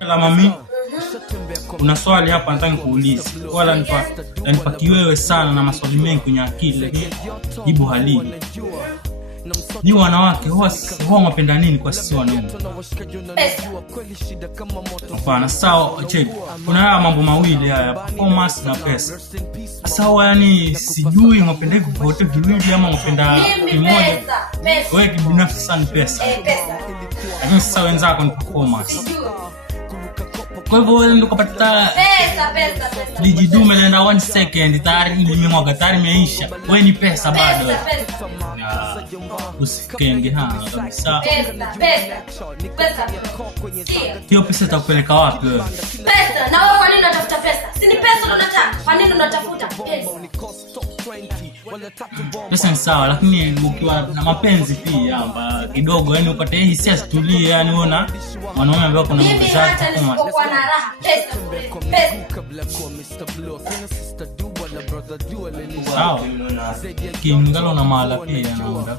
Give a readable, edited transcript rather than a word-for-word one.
La mami, una swali hapa nataka kuuliza. Wala nipakie wewe sana na maswali mengi kwenye akili. Jibu halili. Ni wanawake huwa wanapenda nini kwa sisi wanaume? Hapana, sawa, check. Kuna mambo mawili haya, performance na pesa. Sawa, yani sijui unapenda hivi vyote viwili ama unapenda kimoja. Pesa. Wewe binafsi sana pesa. Pesa. Lakini sasa wenzako ni performance. Kwa hivyo wewe ndio kupata Pesa. lijidume lenda 1 second tayari imemwaga tayari imeisha. Wewe ni pesa bado. Pesa. Usikenge kabisa. Pesa. Hiyo pesa itakupeleka wapi wewe? Pesa. Na wewe kwa nini unatafuta pesa? Si ni pesa ndo unataka. Kwa nini unatafuta pesa? Pesa ni sawa, lakini ukiwa na mapenzi pia hapa kidogo, yani upate hisia tulie, yani unaona wanaume ambao kuna mimi hata nisipokuwa na raha pesa. Sawa. Kingalo na mala pia naona.